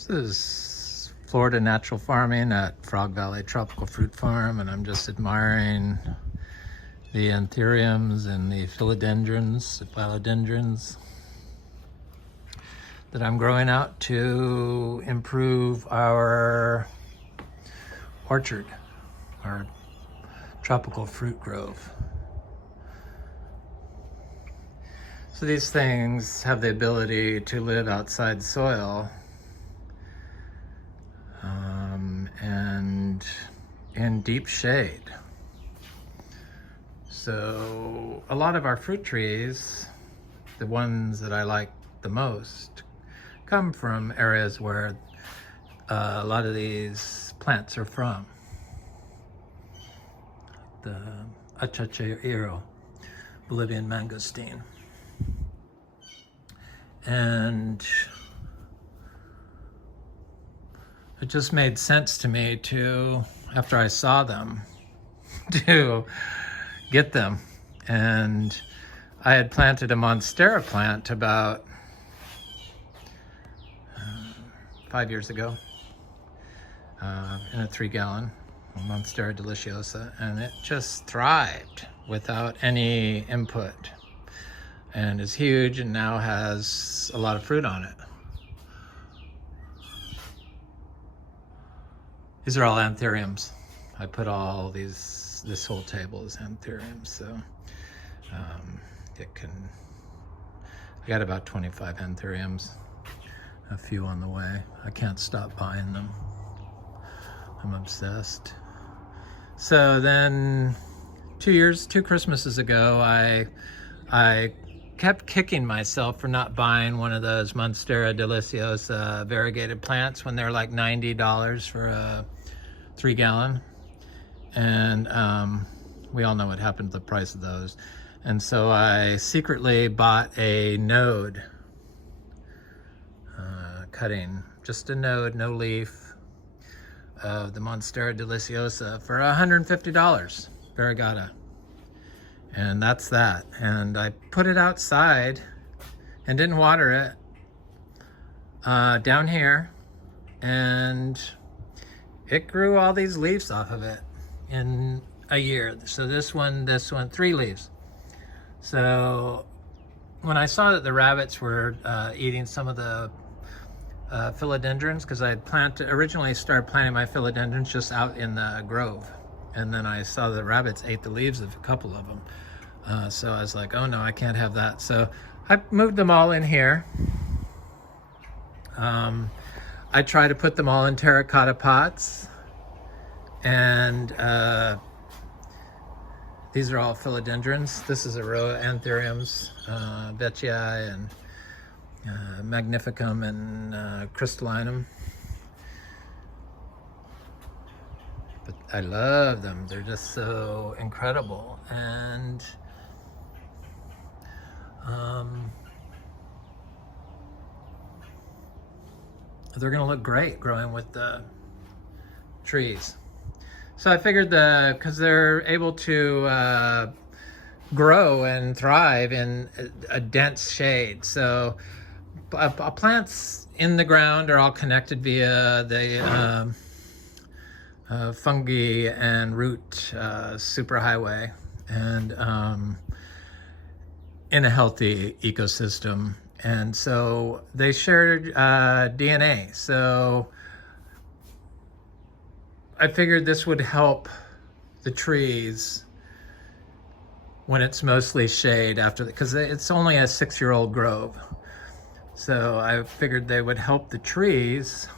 This is Florida Natural Farming at Frog Valley Tropical Fruit Farm, and I'm just admiring the Anthuriums and the Philodendrons that I'm growing out to improve our orchard, our tropical fruit grove. So these things have the ability to live outside soil and in deep shade. So a lot of our fruit trees, the ones that I like the most, come from areas where a lot of these plants are from. The Achachairo, Bolivian Mangosteen. And it just made sense to me to, after I saw them, to get them. And I had planted a Monstera plant about 5 years ago in a 3-gallon Monstera deliciosa, and it just thrived without any input and is huge and now has a lot of fruit on it. These are all Anthuriums. I put all these, this whole table is Anthuriums, so I got about 25 Anthuriums, a few on the way. I can't stop buying them. I'm obsessed. So then 2 Christmases ago, I kept kicking myself for not buying one of those Monstera deliciosa variegated plants when they're like $90 for a 3-gallon. And we all know what happened to the price of those. And so I secretly bought a node cutting, just a node, no leaf, of the Monstera deliciosa for $150, variegata. And that's that. And I put it outside and didn't water it down here, and it grew all these leaves off of it in a year. So this one, 3 leaves. So when I saw that the rabbits were eating some of the philodendrons, because I had originally started planting my philodendrons just out in the grove, and then I saw the rabbits ate the leaves of a couple of them. So I was like, oh no, I can't have that. So I moved them all in here. I try to put them all in terracotta pots, and these are all philodendrons. This is a row of Anthuriums, Vettii and Magnificum and crystallinum. But I love them. They're just so incredible. And they're gonna look great growing with the trees. So I figured because they're able to grow and thrive in a dense shade. So plants in the ground are all connected via the fungi and root superhighway, and in a healthy ecosystem. And so they share DNA. So I figured this would help the trees when it's mostly shade because it's only a 6-year-old grove. So I figured they would help the trees.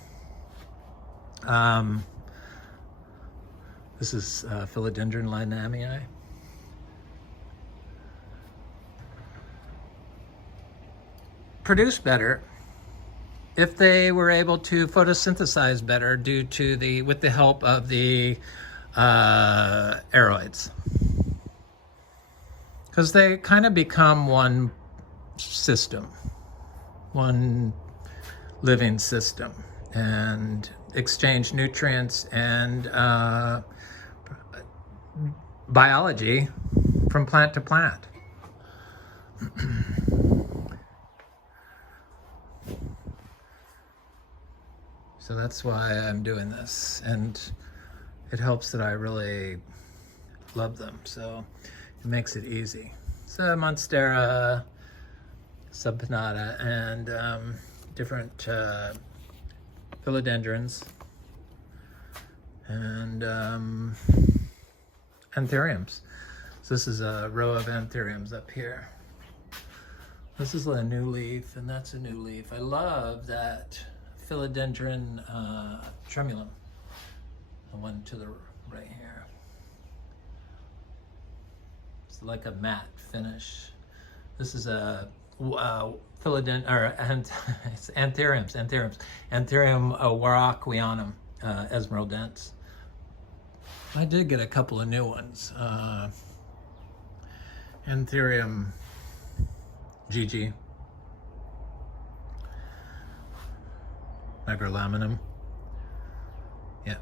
This is Philodendron linamii. Produce better if they were able to photosynthesize better with the help of the aroids. Because they kind of become one system, one living system, and exchange nutrients and biology from plant to plant. So that's why I'm doing this, and it helps that I really love them, so it makes it easy. So Monstera, subpinnata, and different philodendrons, and anthuriums. So this is a row of anthuriums up here. This is a new leaf, and that's a new leaf. I love that philodendron tremulum, the one to the right here. It's like a matte finish. This is a philodendron, or it's anthuriums, Anthurium waraquianum, esmeraldens. I did get a couple of new ones. Anthurium GG, Nigrolaminum, yeah,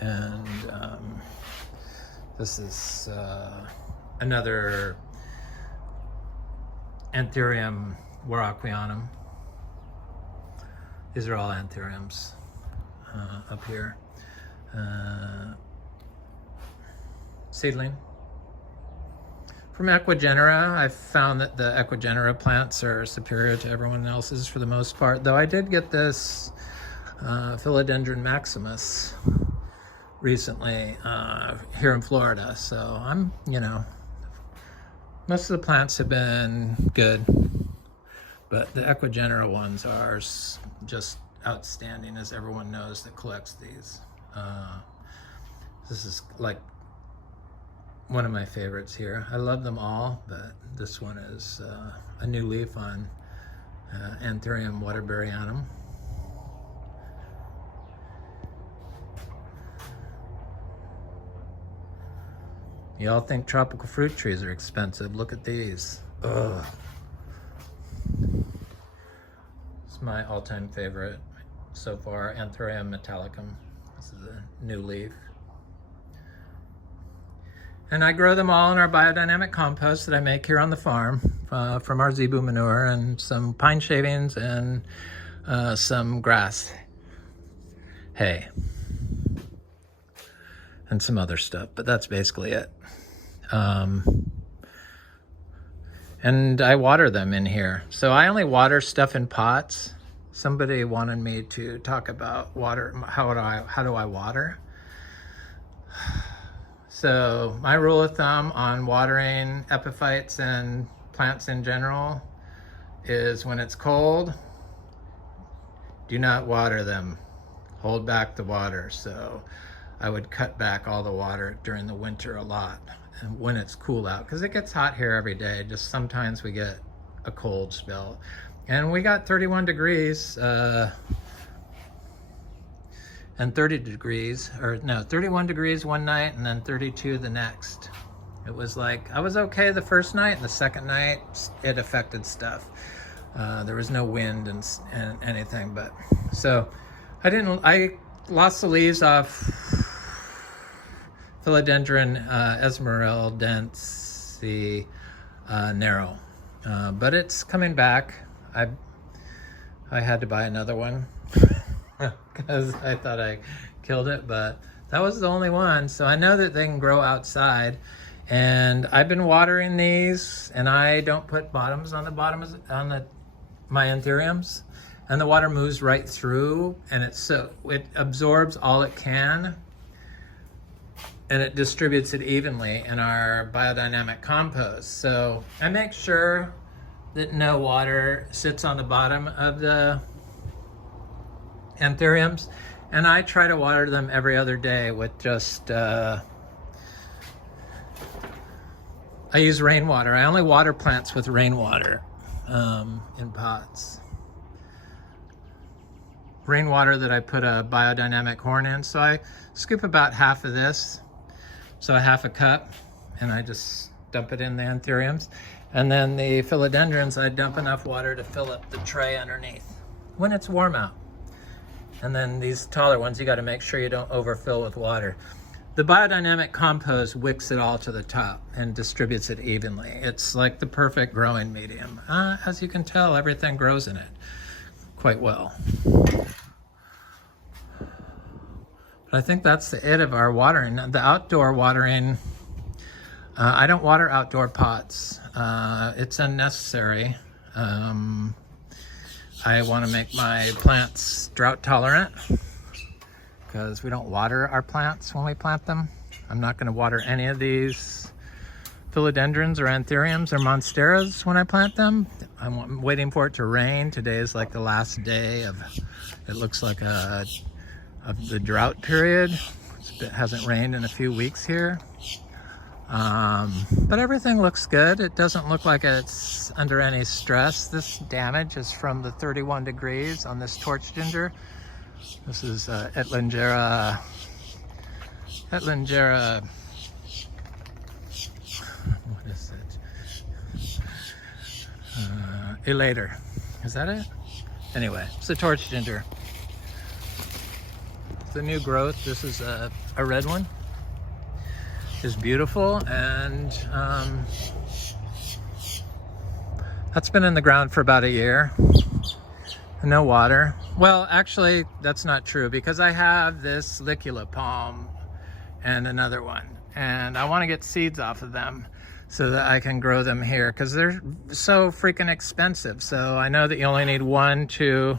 and this is another Anthurium waraquianum. These are all anthuriums up here. Seedling. From Equigenera, I've found that the Equigenera plants are superior to everyone else's for the most part, though I did get this Philodendron maximus recently here in Florida, so I'm, you know, most of the plants have been good, but the Equigenera ones are just outstanding, as everyone knows that collects these. This is like one of my favorites here. I love them all, but this one is a new leaf on Anthurium waterburyanum. Y'all think tropical fruit trees are expensive. Look at these. Ugh. It's my all-time favorite so far, Anthurium metallicum. This is a new leaf. And I grow them all in our biodynamic compost that I make here on the farm from our zebu manure and some pine shavings and some grass hay and some other stuff, but that's basically it. And I water them in here. So I only water stuff in pots. Somebody wanted me to talk about water. How do I water? So my rule of thumb on watering epiphytes and plants in general is when it's cold, do not water them. Hold back the water. So I would cut back all the water during the winter a lot, and when it's cool out, because it gets hot here every day. Just sometimes we get a cold spell, and we got 31 degrees and 30 degrees, or no, 31 degrees one night and then 32 the next. It was like, I was okay the first night, and the second night it affected stuff. There was no wind and anything, but so I lost the leaves off Philodendron esmeraldense narrow, but it's coming back. I had to buy another one because I thought I killed it, but that was the only one. So I know that they can grow outside, and I've been watering these, and I don't put bottoms on the my anthuriums, and the water moves right through, and it absorbs all it can, and it distributes it evenly in our biodynamic compost. So I make sure that no water sits on the bottom of the anthuriums, and I try to water them every other day with just I use rainwater. I only water plants with rainwater in pots. Rainwater that I put a biodynamic horn in. So I scoop about half of this, so a half a cup, and I just dump it in the anthuriums. And then the philodendrons, I dump enough water to fill up the tray underneath when it's warm out. And then these taller ones, you got to make sure you don't overfill with water. The biodynamic compost wicks it all to the top and distributes it evenly. It's like the perfect growing medium. As you can tell, everything grows in it quite well. I think that's the it of our watering. The outdoor watering, I don't water outdoor pots. It's unnecessary. I want to make my plants drought tolerant because we don't water our plants when we plant them. I'm not going to water any of these Philodendrons or Anthuriums or Monsteras when I plant them. I'm waiting for it to rain. Today is like the last day of, it looks like of the drought period. It hasn't rained in a few weeks here. But everything looks good. It doesn't look like it's under any stress. This damage is from the 31 degrees on this torch ginger. This is Etlingera, what is it? Elater. Is that it? Anyway, it's a torch ginger. It's a new growth. This is a red one. Is beautiful, and that's been in the ground for about a year. No water. Well, actually, that's not true because I have this licula palm and another one, and I want to get seeds off of them so that I can grow them here because they're so freaking expensive. So I know that you only need one to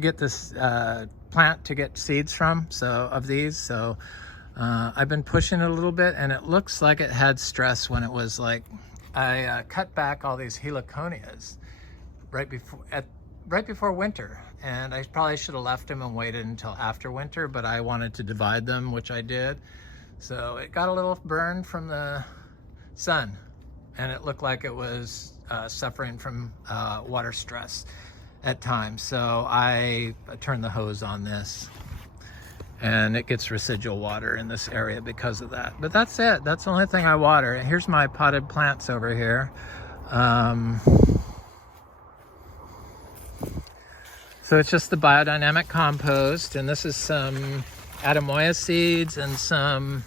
get this plant to get seeds from, so of these. So I've been pushing it a little bit, and it looks like it had stress when it was like, I cut back all these heliconias right before winter, and I probably should have left them and waited until after winter, but I wanted to divide them, which I did. So it got a little burned from the sun, and it looked like it was suffering from water stress at times. So I turned the hose on this, and it gets residual water in this area because of that. But that's it. That's the only thing I water. Here's my potted plants over here. So it's just the biodynamic compost, and this is some Adamoya seeds and some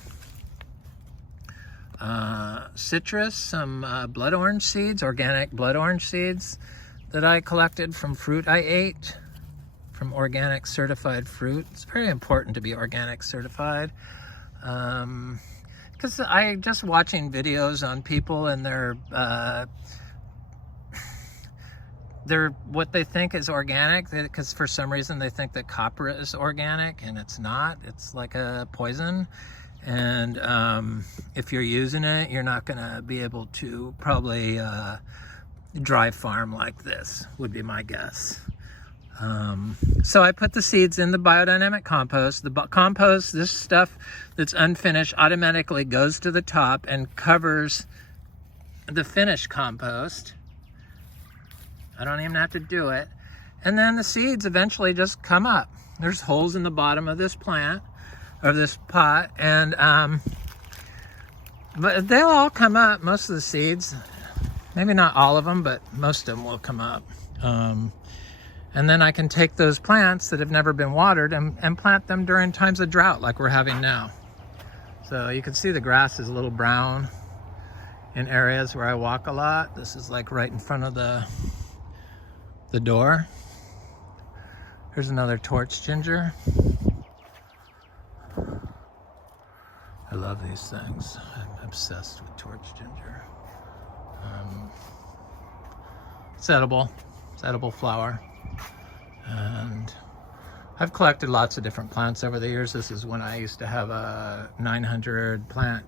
citrus, some blood orange seeds, organic blood orange seeds that I collected from fruit I ate, from organic certified fruit. It's very important to be organic certified, because I just watching videos on people and they're what they think is organic, because for some reason they think that copra is organic, and it's not. It's like a poison, and if you're using it, you're not going to be able to probably dry farm like this, would be my guess. So I put the seeds in the biodynamic compost. The compost, this stuff that's unfinished, automatically goes to the top and covers the finished compost. I don't even have to do it. And then the seeds eventually just come up. There's holes in the bottom of this plant, or this pot, and but they'll all come up, most of the seeds. Maybe not all of them, but most of them will come up. And then I can take those plants that have never been watered and plant them during times of drought like we're having now. So you can see the grass is a little brown in areas where I walk a lot. This is like right in front of the door. Here's another torch ginger. I love these things. I'm obsessed with torch ginger. It's edible. It's edible flower. And I've collected lots of different plants over the years. This is when I used to have a 900 plant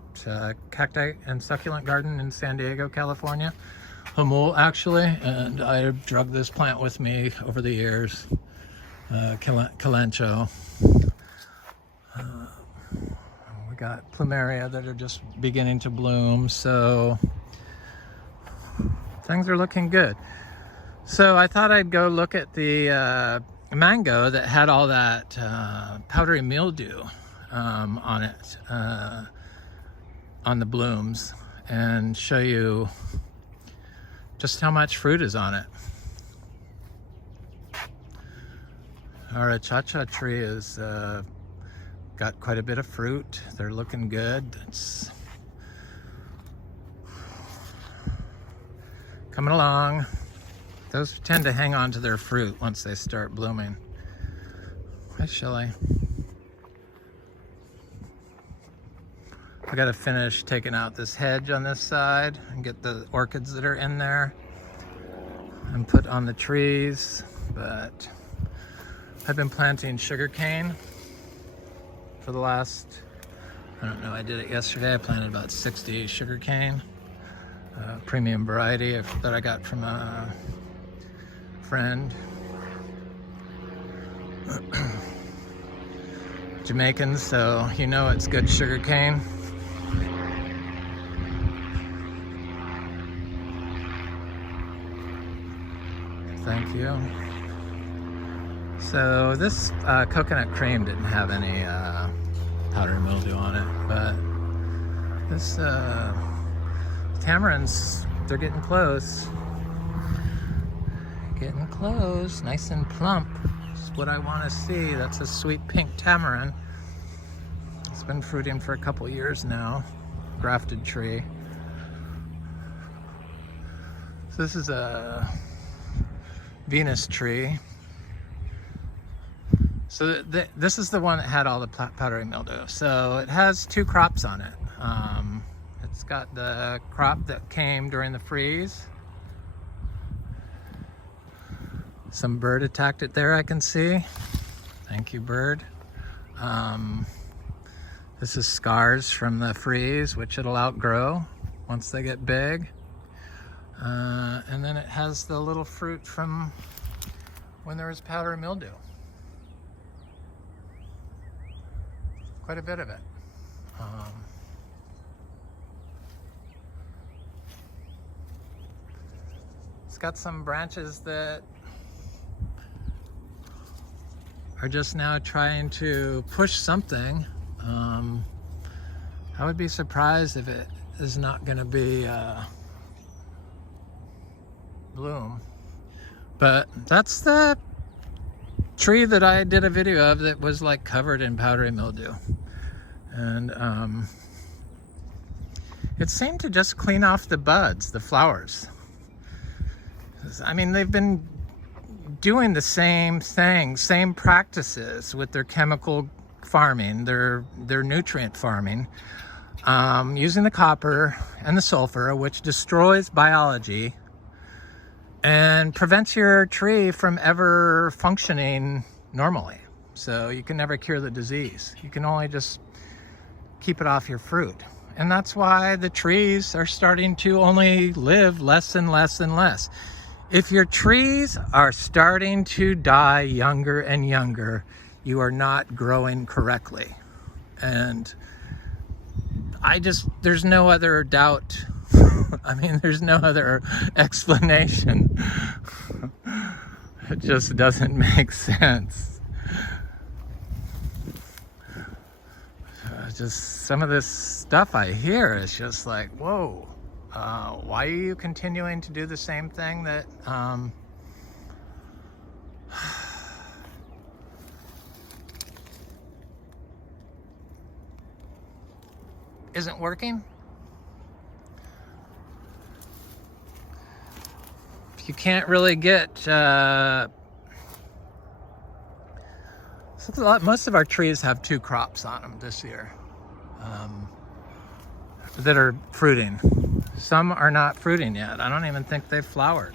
cacti and succulent garden in San Diego, California. Hamul, actually. And I drug this plant with me over the years. Calancho. We got plumeria that are just beginning to bloom. So things are looking good. So I thought I'd go look at the mango that had all that powdery mildew on it, on the blooms, and show you just how much fruit is on it. Our achacha tree is got quite a bit of fruit. They're looking good. It's coming along. Those tend to hang on to their fruit once they start blooming. Hi, Shelly. I gotta finish taking out this hedge on this side and get the orchids that are in there and put on the trees. But I've been planting sugarcane for the last, I don't know, I did it yesterday. I planted about 60 sugarcane, premium variety that I got from a friend. Jamaican, so you know it's good sugarcane. Thank you. So this coconut cream didn't have any powdery mildew on it, but this tamarinds, they're getting close. Getting close, nice and plump. That's what I want to see. That's a sweet pink tamarind. It's been fruiting for a couple years now. Grafted tree. So this is a Venus tree. So this is the one that had all the powdery mildew. So it has two crops on it. It's got the crop that came during the freeze. Some bird attacked it there, I can see. Thank you, bird. This is scars from the freeze, which it'll outgrow once they get big. And then it has the little fruit from when there was powdery mildew. Quite a bit of it. It's got some branches that are just now trying to push something. I would be surprised if it is not going to be bloom. But that's the tree that I did a video of that was like covered in powdery mildew. And it seemed to just clean off the buds, the flowers. I mean, they've been doing the same thing, same practices with their chemical farming, their nutrient farming, using the copper and the sulfur, which destroys biology and prevents your tree from ever functioning normally. So you can never cure the disease. You can only just keep it off your fruit. And that's why the trees are starting to only live less and less and less. If your trees are starting to die younger and younger, you are not growing correctly. And there's no other doubt. I mean, there's no other explanation. It just doesn't make sense. Just some of this stuff I hear is just like, whoa. Why are you continuing to do the same thing that isn't working? You can't really get most of our trees have two crops on them this year that are fruiting. Some are not fruiting yet. I don't even think they've flowered.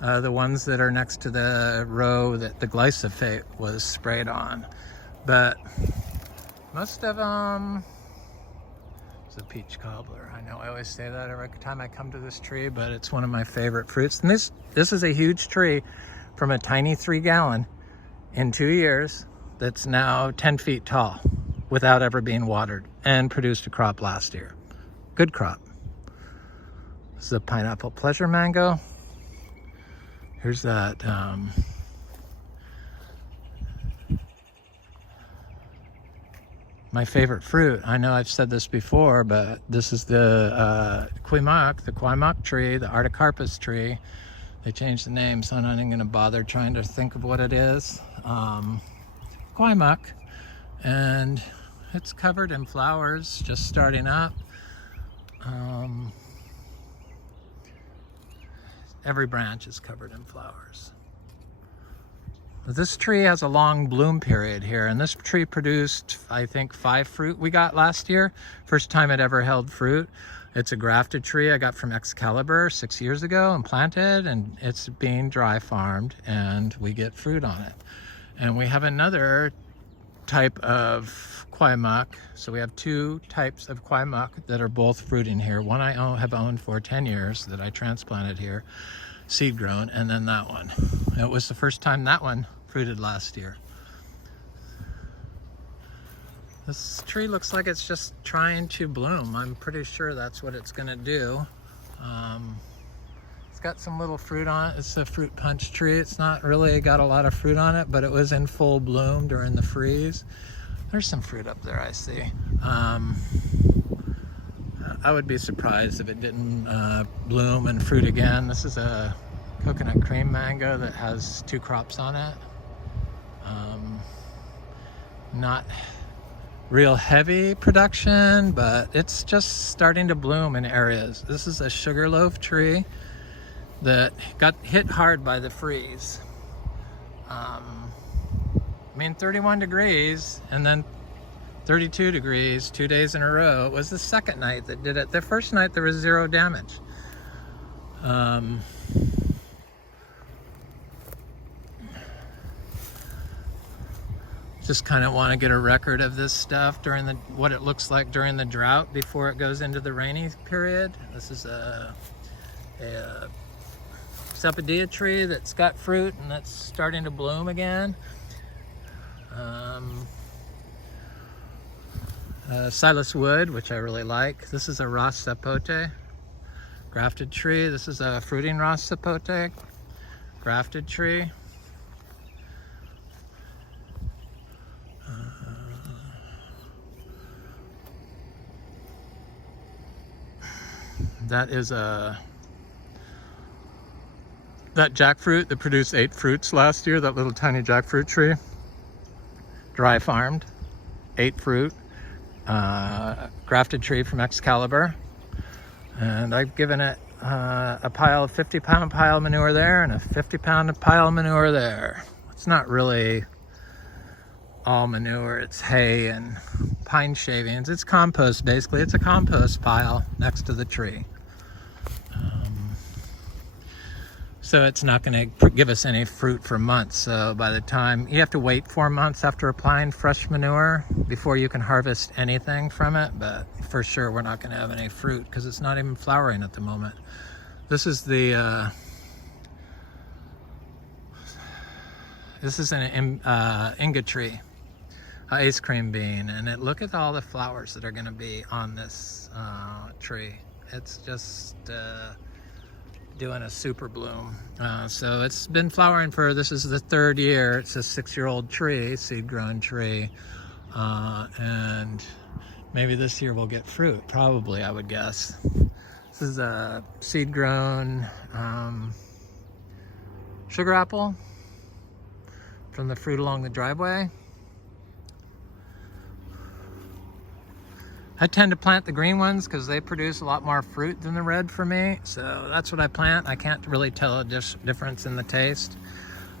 The ones that are next to the row that the glyphosate was sprayed on. But most of them, it's a peach cobbler. I know I always say that every time I come to this tree, but it's one of my favorite fruits. And this is a huge tree from a tiny 3-gallon in 2 years that's now 10 feet tall without ever being watered and produced a crop last year. Good crop. This is a pineapple pleasure mango. Here's that my favorite fruit. I know I've said this before, but this is the Quaimak tree, the Artocarpus tree. They changed the name, so I'm not even gonna bother trying to think of what it is. Quaimak, and it's covered in flowers, just starting up. every branch is covered in flowers. This tree has a long bloom period here, and this tree produced, I think, 5 fruit we got last year. First time it ever held fruit. It's a grafted tree I got from Excalibur 6 years ago and planted, and it's being dry farmed, and we get fruit on it. And we have another type of kwai muck. So we have 2 types of kwai muck that are both fruiting here. One I have owned for 10 years that I transplanted here, seed grown, and then that one. It was the first time that one fruited last year. This tree looks like it's just trying to bloom. I'm pretty sure that's what it's gonna do. It's got some little fruit on it. It's a fruit punch tree. It's not really got a lot of fruit on it, but it was in full bloom during the freeze. There's some fruit up there, I see. I would be surprised if it didn't bloom and fruit again. This is a coconut cream mango that has 2 crops on it. Not real heavy production, but it's just starting to bloom in areas. This is a sugarloaf tree that got hit hard by the freeze. I mean, 31 degrees and then 32 degrees 2 days in a row. It was the second night that did it. The first night there was 0 damage. Just kind of want to get a record of this stuff during what it looks like during the drought before it goes into the rainy period. This is a sapodilla tree that's got fruit and that's starting to bloom again. Silas wood, which I really like. This is a Ras sapote, grafted tree. This is a fruiting Ras sapote, grafted tree. That is that jackfruit that produced 8 fruits last year, that little tiny jackfruit tree. Dry farmed, 8 fruit, grafted tree from Excalibur. And I've given it a pile of 50-pound pile of manure there and a 50-pound pile of manure there. It's not really all manure, it's hay and pine shavings. It's compost, basically. It's a compost pile next to the tree. So it's not going to give us any fruit for months. So by the time, you have to wait 4 months after applying fresh manure before you can harvest anything from it. But for sure, we're not going to have any fruit because it's not even flowering at the moment. This is the, this is an Imbe tree, ice cream bean. And look at all the flowers that are going to be on this tree. It's just doing a super bloom. So it's been flowering for, this is the 3rd year. It's a 6-year-old tree, seed grown tree. And maybe this year we'll get fruit, probably, I would guess. This is a seed grown sugar apple from the fruit along the driveway. I tend to plant the green ones because they produce a lot more fruit than the red for me. So that's what I plant. I can't really tell a difference in the taste,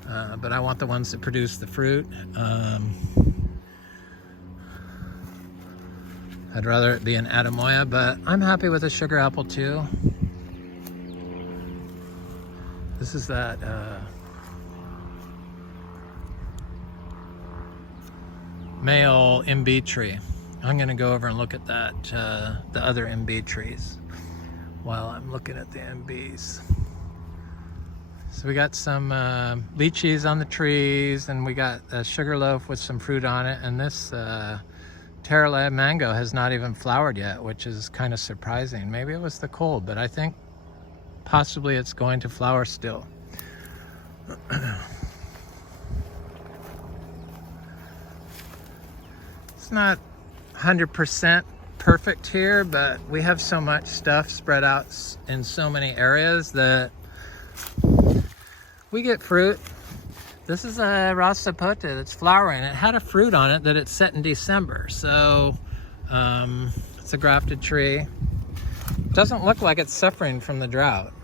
but I want the ones that produce the fruit. I'd rather it be an Adamoya, but I'm happy with a sugar apple too. This is that male Imbe tree. I'm going to go over and look at that, the other Imbe trees while I'm looking at the Imbes. So we got some lychees on the trees, and we got a sugarloaf with some fruit on it, and this Terralab mango has not even flowered yet, which is kind of surprising. Maybe it was the cold, but I think possibly it's going to flower still. It's not 100% perfect here, but we have so much stuff spread out in so many areas that we get fruit. This is a Ras sapote that's flowering. It had a fruit on it that it set in December, so it's a grafted tree. Doesn't look like it's suffering from the drought.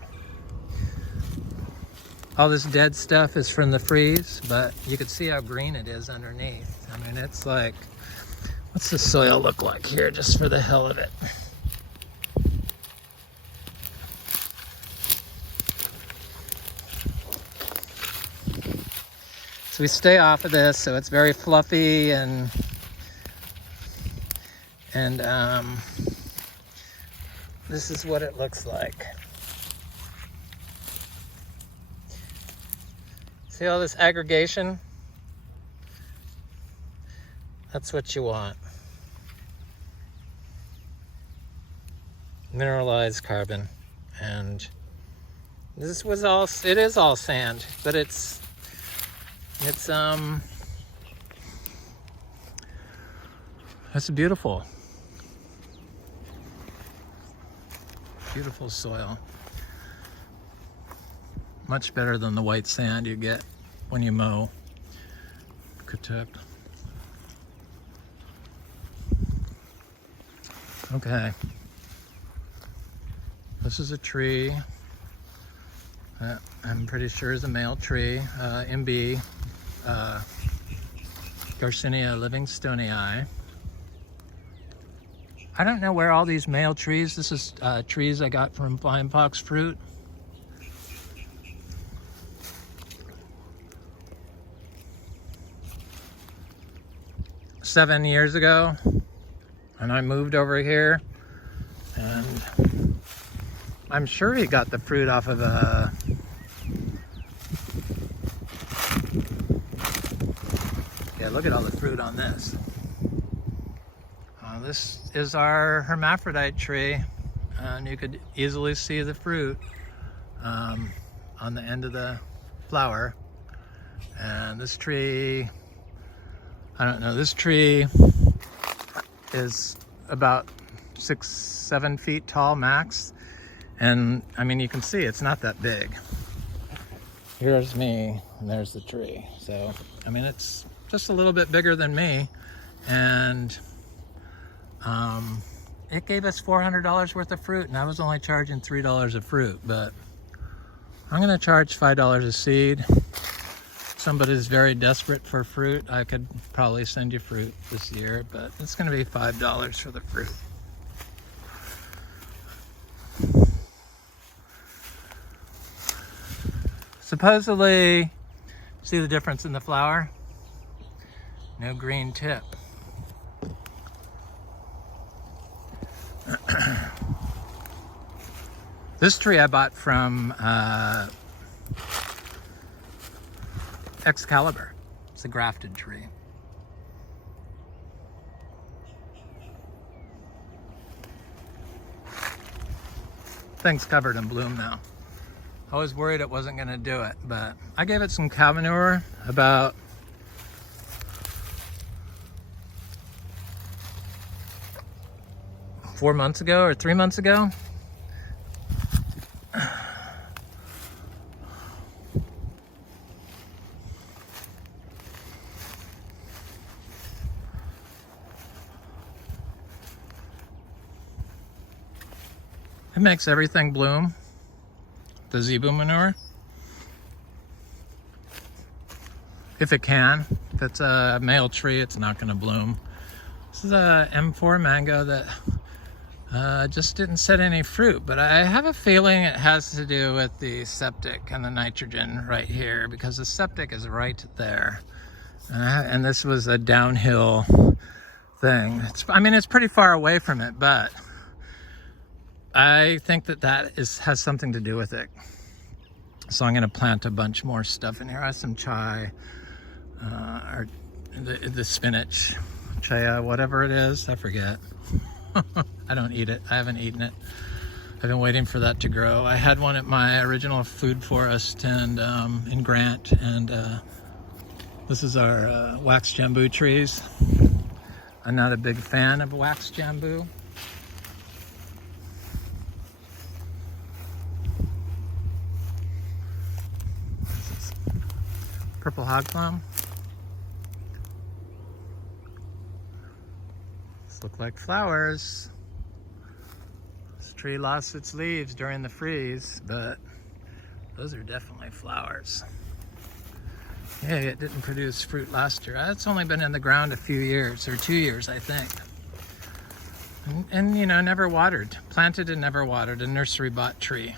All this dead stuff is from the freeze, but you can see how green it is underneath. I mean, it's like, what's the soil look like here, just for the hell of it? So we stay off of this, so it's very fluffy and this is what it looks like. See all this aggregation? That's what you want. Mineralized carbon. And this was all, it is all sand, but it's beautiful. Beautiful soil. Much better than the white sand you get when you mow. Katuk. Okay. This is a tree that I'm pretty sure is a male tree. Imbe, Garcinia livingstonei. I don't know where all these male trees, this is trees I got from flying fox fruit. Seven years ago, and I moved over here, and I'm sure he got the fruit off of a yeah, look at all the fruit on this. This is our hermaphrodite tree, and you could easily see the fruit on the end of the flower. And this tree, I don't know, this tree is about 6-7 feet tall max. And I mean, you can see it's not that big. Here's me, and there's the tree. So, I mean, it's just a little bit bigger than me. And it gave us $400 worth of fruit, and I was only charging $3 a fruit, but I'm gonna charge $5 a seed. If somebody's very desperate for fruit, I could probably send you fruit this year, but it's gonna be $5 for the fruit. Supposedly, see the difference in the flower? No green tip. This tree I bought from Excalibur. It's a grafted tree. Thing's covered in bloom now. I was worried it wasn't going to do it, but I gave it some cow manure about four months ago or 3 months ago. It makes everything bloom, the zebu manure. If it can. If it's a male tree, it's not going to bloom. This is a M4 mango that just didn't set any fruit, but I have a feeling it has to do with the septic and the nitrogen right here, because the septic is right there. And this was a downhill thing. I mean, it's pretty far away from it, but I think that has something to do with it. So I'm going to plant a bunch more stuff in here. I have some chai, or the spinach, chaya, whatever it is, I forget. I don't eat it. I haven't eaten it. I've been waiting for that to grow. I had one at my original food forest and in Grant, and this is our wax jambu trees. I'm not a big fan of wax jambu. Purple hog plum. These look like flowers. This tree lost its leaves during the freeze, but Those are definitely flowers. Yeah, it didn't produce fruit last year. It's only been in the ground a few years, or 2 years, I think. And you know, never watered. Planted and never watered, a nursery bought tree.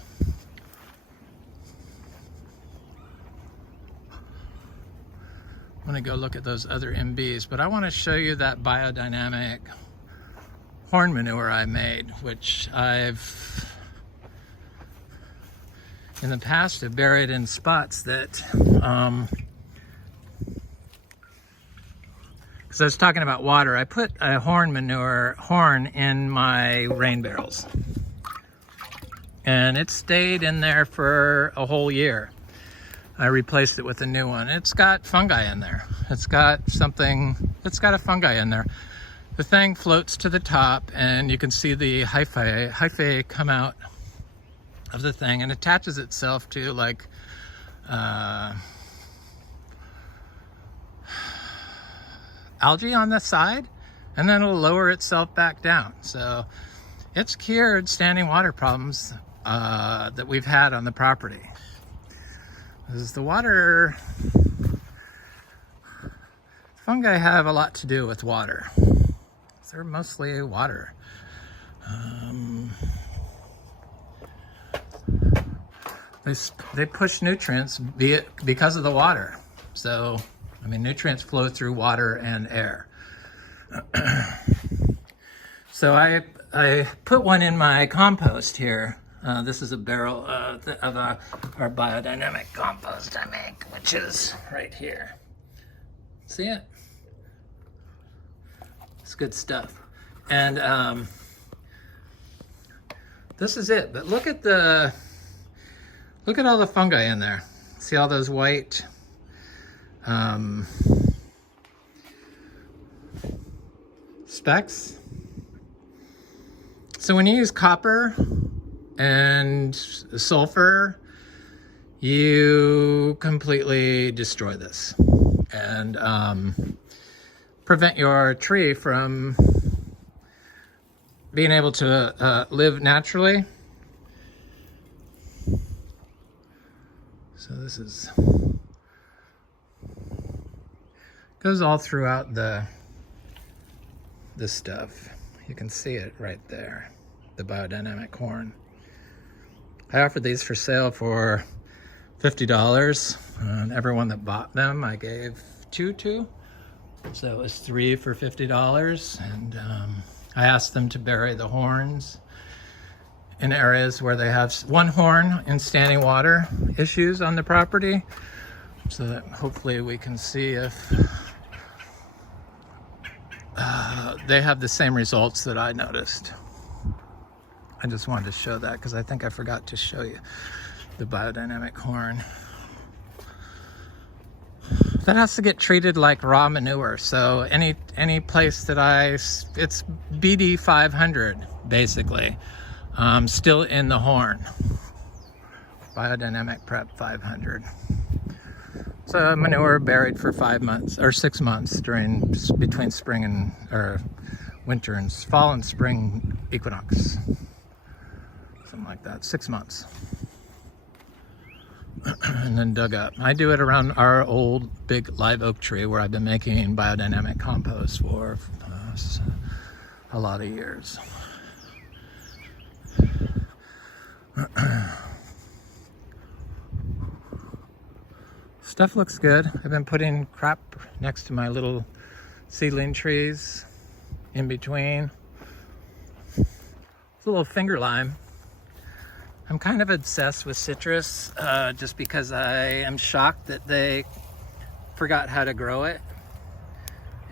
I'm gonna go look at those other Imbes, but I wanna show you that biodynamic horn manure I made, which I've in the past have buried in spots that, because I was talking about water, I put a horn in my rain barrels. And it stayed in there for a whole year. I replaced it with a new one. It's got fungi in there. It's got a fungi in there. The thing floats to the top and you can see the hyphae come out of the thing and attaches itself to like algae on the side, and then it'll lower itself back down. So it's cured standing water problems that we've had on the property. Because the water, fungi have a lot to do with water. They're mostly water. They push nutrients because of the water. So, I mean, nutrients flow through water and air. So I put one in my compost here. This is a barrel of our biodynamic compost I make, which is right here. See it? It's good stuff. And this is it. But look at all the fungi in there. See all those white specks? So when you use copper and sulfur, you completely destroy this and prevent your tree from being able to live naturally. So this goes all throughout this stuff. You can see it right there, the biodynamic horn. I offered these for sale for $50, and everyone that bought them I gave 2 to. So it was 3 for $50, and I asked them to bury the horns in areas where they have one horn in standing water issues on the property, so that hopefully we can see if they have the same results that I noticed. I just wanted to show that because I think I forgot to show you the biodynamic horn. That has to get treated like raw manure. So any place that it's BD 500 basically, still in the horn. Biodynamic Prep 500. So manure buried for 5 months or 6 months between spring and winter and fall and spring equinox. Something like that, 6 months. And then dug up. I do it around our old big live oak tree where I've been making biodynamic compost for a lot of years. Stuff looks good. I've been putting crap next to my little seedling trees in between. It's a little finger lime. I'm kind of obsessed with citrus just because I am shocked that they forgot how to grow it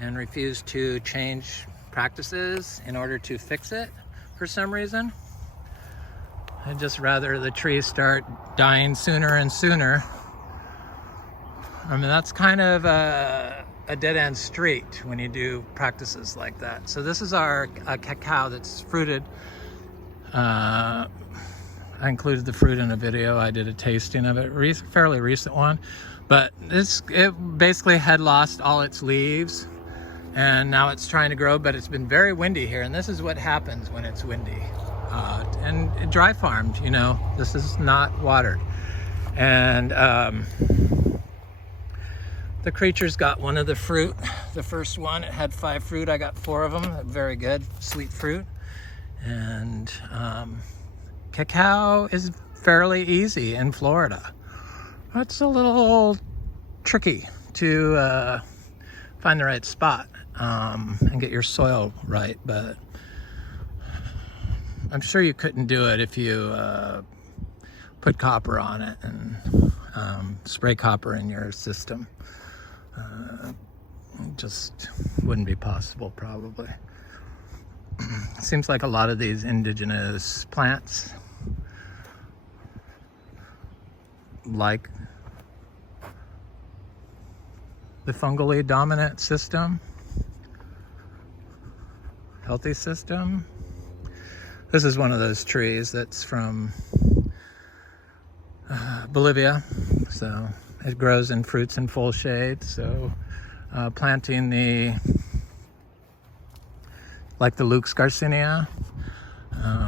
and refused to change practices in order to fix it for some reason. I'd just rather the trees start dying sooner and sooner. I mean, that's kind of a dead-end street when you do practices like that. So this is our cacao that's fruited. I included the fruit in a video. I did a tasting of it, fairly recent one. But it basically had lost all its leaves, and now it's trying to grow, but it's been very windy here, and this is what happens when it's windy. And dry farmed, you know, this is not watered. And the creatures got one of the fruit. The first one, it had 5 fruit. I got 4 of them. Very good, sweet fruit. And cacao is fairly easy in Florida. It's a little tricky to find the right spot and get your soil right, but I'm sure you couldn't do it if you put copper on it and spray copper in your system. It just wouldn't be possible, probably. Seems like a lot of these indigenous plants like the fungally dominant system, healthy system. This is one of those trees that's from Bolivia, so it grows in fruits in full shade. So planting like the Luke's Garcinia,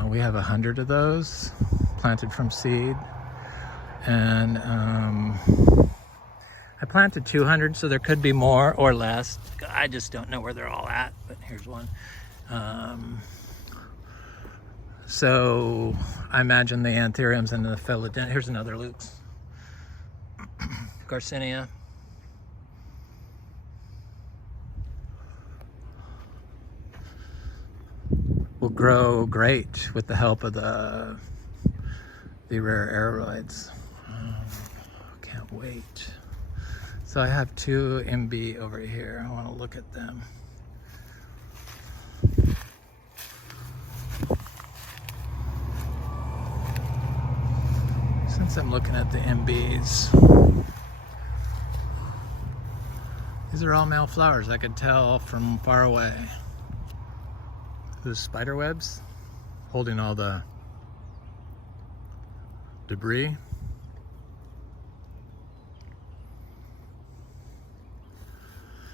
we have 100 of those planted from seed, and I planted 200, so there could be more or less. I just don't know where they're all at, but here's one. So I imagine the Anthuriums and the Philodendrons. Here's another Luke's Garcinia. Will grow great with the help of the rare Aroids. Can't wait. So I have 2 Imbe over here. I want to look at them. Since I'm looking at the Imbes, these are all male flowers. I could tell from far away. Those spider webs holding all the debris.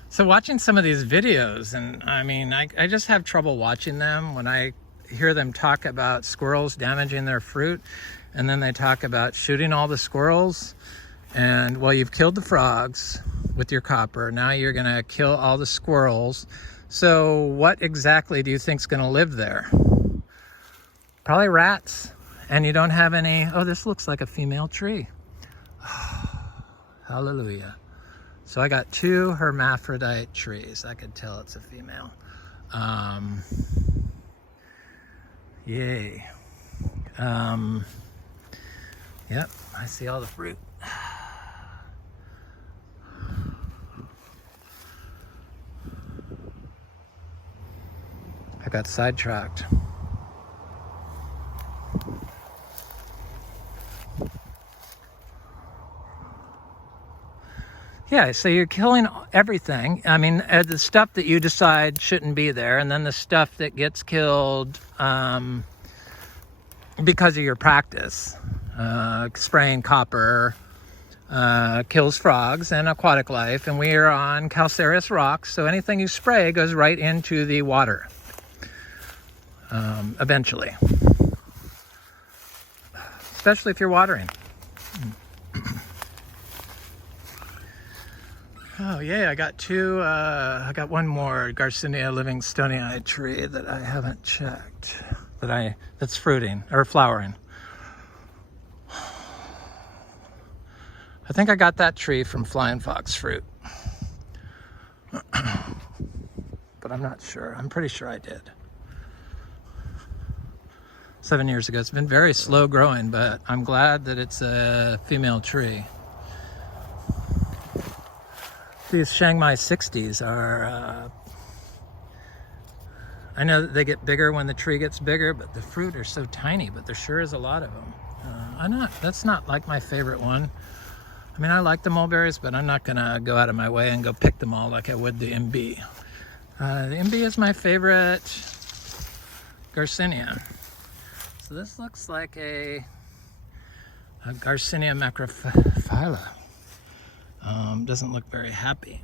So watching some of these videos, and I mean, I just have trouble watching them when I hear them talk about squirrels damaging their fruit, and then they talk about shooting all the squirrels, and well, you've killed the frogs with your copper, now you're gonna kill all the squirrels. So what exactly do you think is gonna live there? Probably rats, and you don't have any. Oh, this looks like a female tree. Hallelujah. So I got 2 hermaphrodite trees. I could tell it's a female. Yay. Yep, I see all the fruit. I got sidetracked. Yeah, so you're killing everything. I mean, the stuff that you decide shouldn't be there, and then the stuff that gets killed because of your practice. Spraying copper kills frogs and aquatic life, and we are on calcareous rocks, so anything you spray goes right into the water eventually, especially if you're watering. Oh yeah, I got 2, I got 1 more Garcinia livingstonei tree that I haven't checked, that's fruiting, or flowering. I think I got that tree from flying fox fruit. But I'm not sure, I'm pretty sure I did. 7 years ago. It's been very slow growing, but I'm glad that it's a female tree. These Chiang Mai 60s are, I know that they get bigger when the tree gets bigger, but the fruit are so tiny, but there sure is a lot of them. That's not like my favorite one. I mean, I like the mulberries, but I'm not gonna go out of my way and go pick them all like I would the Imbe. The Imbe is my favorite Garcinia. So this looks like a Garcinia macrophylla. Doesn't look very happy.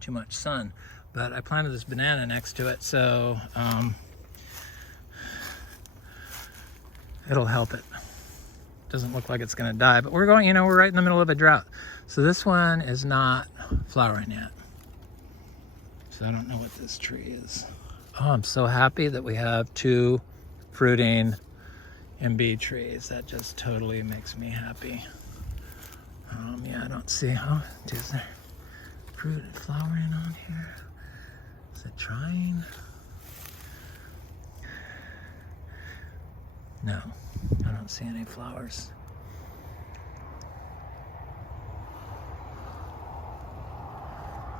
Too much sun. But I planted this banana next to it, so it'll help it. doesn't look like it's gonna die, but we're going, you know, we're right in the middle of a drought. So this one is not flowering yet. So I don't know what this tree is. Oh, I'm so happy that we have 2 fruiting Imbe trees. That just totally makes me happy. Yeah, I don't see, is there fruit flowering on here? Is it trying? No, I don't see any flowers.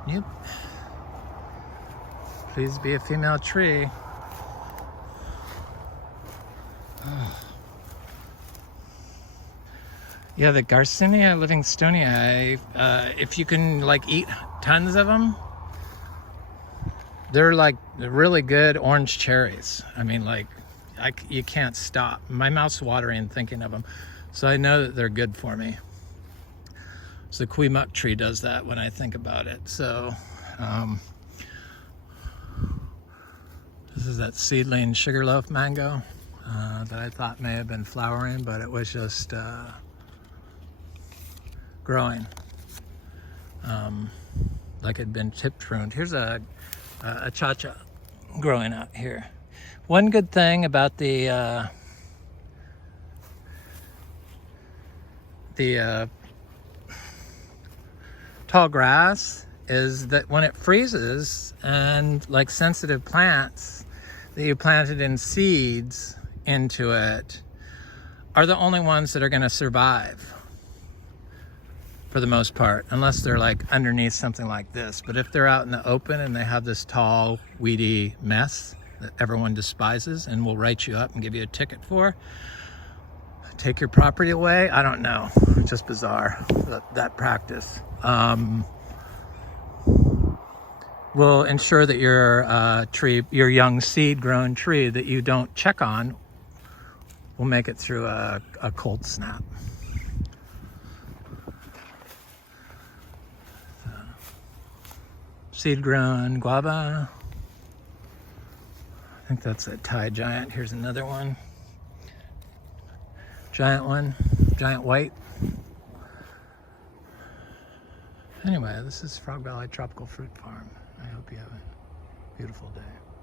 Yep. Please be a female tree. Oh. Yeah, the Garcinia livingstonei, if you can like eat tons of them, they're like really good orange cherries. I mean, like, you can't stop. My mouth's watering thinking of them. So I know that they're good for me. So the Queemuck tree does that when I think about it. So this is that seedling sugarloaf mango that I thought may have been flowering, but it was just growing like it'd been tip pruned. Here's a cha-cha growing out here. One good thing about the tall grass is that when it freezes, and like sensitive plants that you planted in seeds into it are the only ones that are going to survive for the most part, unless they're like underneath something like this. But if they're out in the open and they have this tall, weedy mess that everyone despises and will write you up and give you a ticket for, take your property away, I don't know, it's just bizarre, that practice. Will ensure that your tree, your young seed grown tree that you don't check on, will make it through a cold snap. Seed grown guava. I think that's a Thai giant. Here's another one. Giant one, giant white. Anyway, this is Frog Valley Tropical Fruit Farm. I hope you have a beautiful day.